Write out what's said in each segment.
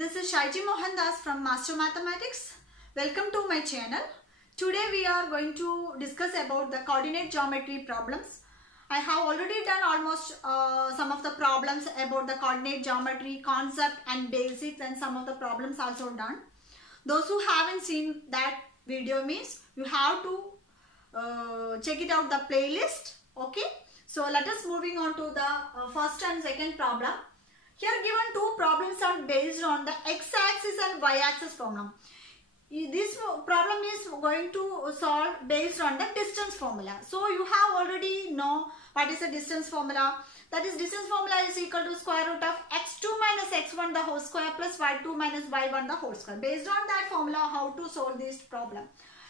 This is Shaiji Mohandas from Master Mathematics. Welcome to my channel. Today we are going to discuss about the coordinate geometry problems. I have already done almost some of the problems about the coordinate geometry concept and basics, and some of the problems also done. Those who haven't seen that video means you have to check it out the playlist. Okay. So let us moving on to the first and second problem. Here given two problems are based on the x-axis and y-axis problem. This problem is going to solve based on the distance formula. So you have already know what is the distance formula. That is, distance formula is equal to square root of x2 minus x1 the whole square plus y2 minus y1 the whole square. Based on that formula, how to solve this problem.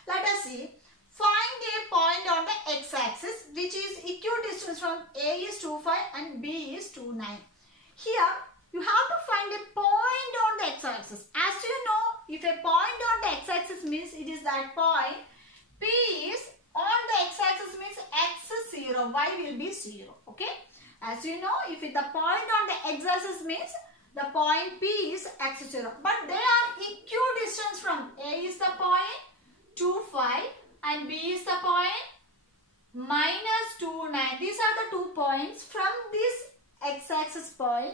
Let us see. Find a point on the x-axis which is equidistant from A is 2,5 and B is 2,9. Here you have to find a point on the x-axis. As you know, if a point on the x-axis means it is that point, P is on the x-axis means x is 0, y will be 0. Okay. As you know, if the point on the x-axis means the point P is x is 0. But they are equidistant from A is the point 2,5 and B is the point minus 2,9. These are the 2 points from this x-axis point.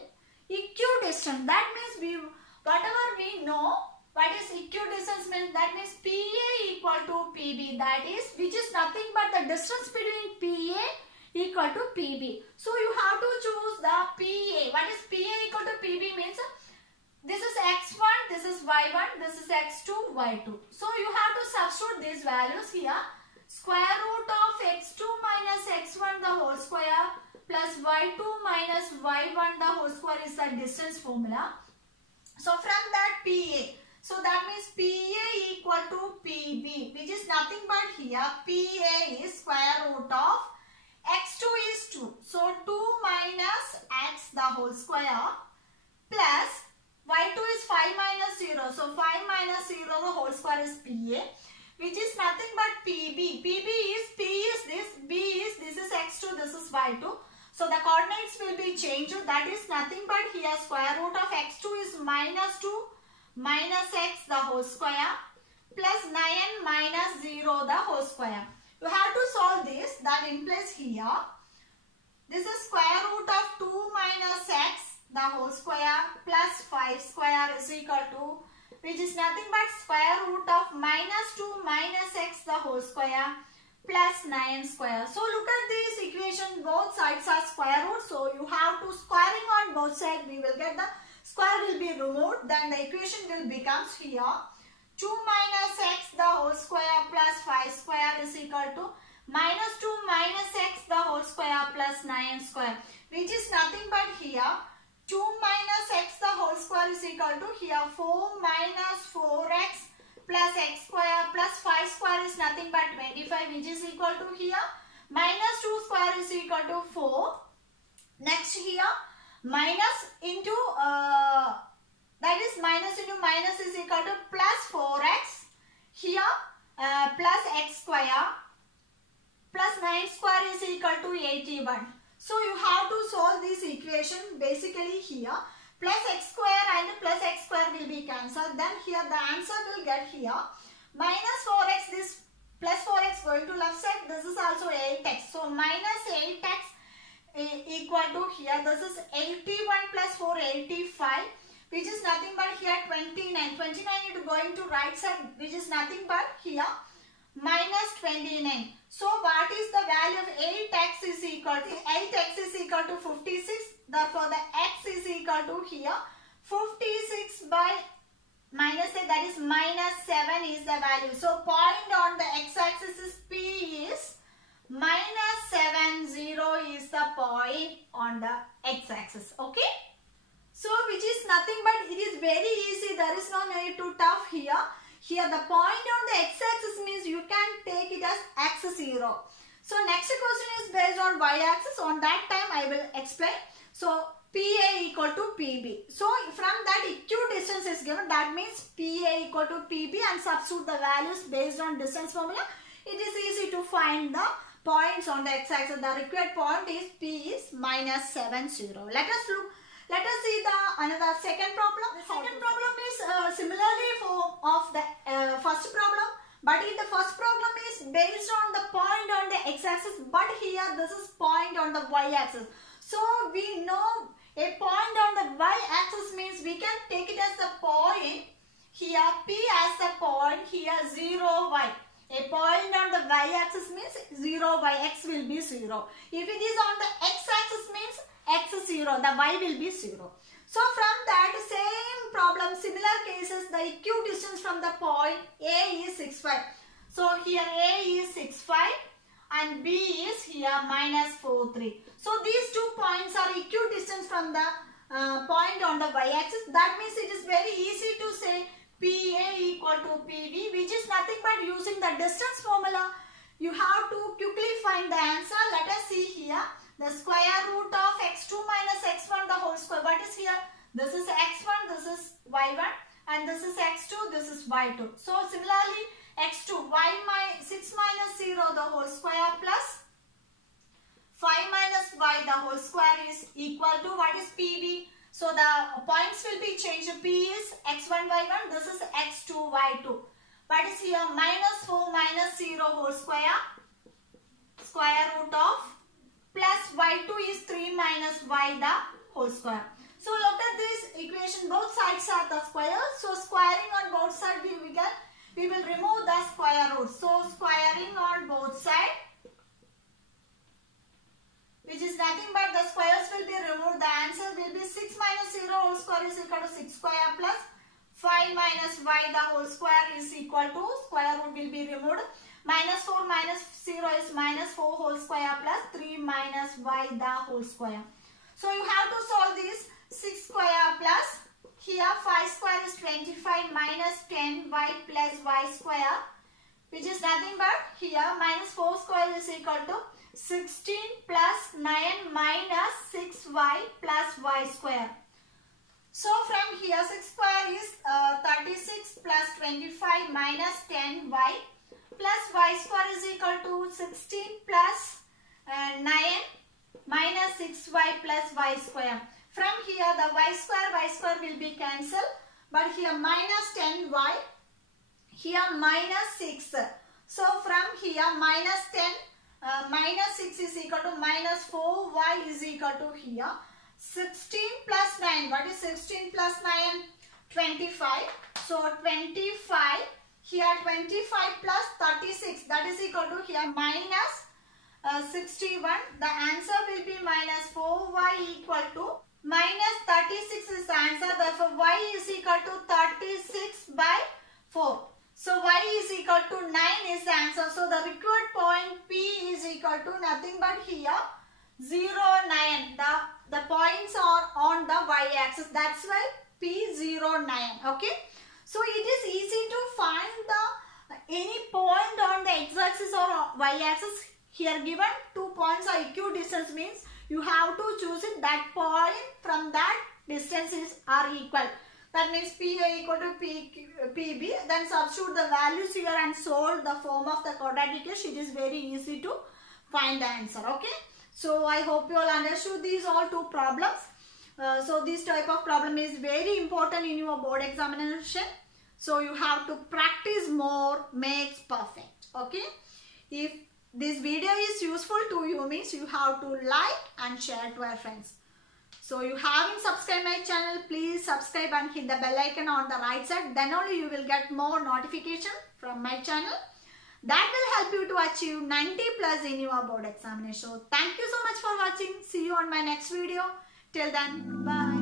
Equidistant, that means whatever we know, what is equidistance means, that means PA equal to PB, that is, which is nothing but the distance between PA equal to PB. So you have to choose the PA. What is PA equal to PB means, this is x1, this is y1, this is x2, y2. So you have to substitute these values here. Square root of x2 minus x1 the whole square plus y2 minus y1 the whole square is the distance formula. So from that PA, so that means PA equal to PB, which is nothing but here PA is square root of x2 is 2. So 2 minus x the whole square plus y2 is 5 minus 0. So 5 minus 0 the whole square is PA, which is nothing but PB. PB is, P is this, B is, this is x2, this is y2. So the coordinates will be changed. That is nothing but here square root of x2 is minus 2 minus x the whole square plus 9 minus 0 the whole square. You have to solve this. That implies here, this is square root of 2 minus x the whole square plus 5 square is equal to, which is nothing but square root of minus 2 minus x the whole square plus 9 square. So look at this equation, both sides are square root. So you have to squaring on both sides, we will get the square will be removed. Then the equation will becomes here 2 minus x the whole square plus 5 square is equal to minus 2 minus x the whole square plus 9 square, which is nothing but here 2 minus x the whole square is equal to here 4 minus 4x plus x square plus 5 square is nothing but 25, which is equal to here minus 2 square is equal to 4. Next here minus into that is minus into minus is equal to plus 4x. Here plus x square plus 9 square is equal to 81. So you have to solve this equation. Basically here plus x square and plus x square will be cancelled. Then here the answer will get here minus 4x, this plus 4x going to left side, this is also 8x. So minus 8x equal to here, this is 81 plus 4, 85, which is nothing but here 29. 29 is going to right side, which is nothing but here minus 29. So what is the value of 8x is equal to, 8x is equal to 56. Therefore the x is equal to here 56 by minus 8, that is minus 7 is the value. So point on the x-axis is P is minus 7, 0 is the point on the x-axis. Okay. So which is nothing but it is very easy. There is no need to tough here. Here the point on the x-axis means you can take it as x 0. So next question is based on y-axis. On that time I will explain. So PA equal to PB. So from that equidistance is given. That means PA equal to PB and substitute the values based on distance formula. It is easy to find the points on the x-axis. The required point is P is minus 7, 0. Let us look Let us see the another second problem. The second problem is similarly of the first problem, but in the first problem is based on the point on the x-axis, but here this is point on the y-axis. So we know a point on the y-axis means we can take it as a point. Here P as a point, here 0, y. A point on the y-axis means 0, y, x will be 0. If it is on the x-axis means x is 0, the y will be 0. So from that same problem, similar cases, the equidistance from the point A is 6, 5. So here A is 6, 5 and B is here minus 4, 3. So these two points are equidistant from the point on the y-axis. That means it is very easy to say PA equal to PB, which is nothing but using the distance formula. You have to quickly find the answer. Let us see here. The square root of x2 minus x1 the whole square. What is here? This is x1, this is y1 and this is x2, this is y2. So similarly x2, 6 minus 0 the whole square plus 5 minus y the whole square is equal to what is PB. So the points will be changed. P is x1, y1. This is x2, y2. What is here? Minus 4 minus 0 whole square. Square root of plus y2 is 3 minus y the whole square. So look at this equation. Both sides are the squares. So squaring on both sides we will remove the square root. So squaring on both sides, which is nothing but the squares will be removed. The answer will be 6 minus 0 whole square is equal to 6 square plus 5 minus y the whole square is equal to square root will be removed. Minus 4 minus 0 is minus 4 whole square plus 3 minus y the whole square. So you have to solve this. 6 square plus here 5 square is 25 minus 10y plus y square, which is nothing but here minus 4 square is equal to 16 plus 9 minus 6y plus y square. So from here 6 square is 36 plus 25 minus 10y plus y square is equal to 16 plus 9 minus 6y plus y square. From here the y square will be cancelled, but here minus 10y, here minus 6. So from here minus 10 minus 6 is equal to minus 4y is equal to here 16 plus 9. What is 16 plus 9? 25. So 25, here 25 plus 36, that is equal to here minus 61. The answer will be minus 4y equal to minus 36 is the answer. Therefore y is equal to 36 by 4. So y is equal to 9 is the answer. So the required point P is equal to nothing but here 0, 9. The points are on the y-axis. That's why P 0, 9. Okay. So it is easy to find any point on the x-axis or y-axis. Here given 2 points are equidistant means you have to choose it. That point from that distances are equal. That means PA equal to PB. Then substitute the values here and solve the form of the quadratic equation. It is very easy to find the answer. Okay. So I hope you all understood these all 2 problems. So this type of problem is very important in your board examination. So you have to practice more, makes perfect. Okay. If this video is useful to you means you have to like and share to your friends. So you haven't subscribed my channel, please subscribe and hit the bell icon on the right side. Then only you will get more notification from my channel. That will help you to achieve 90 plus in your board examination. So thank you so much for watching. See you on my next video. Till then, bye.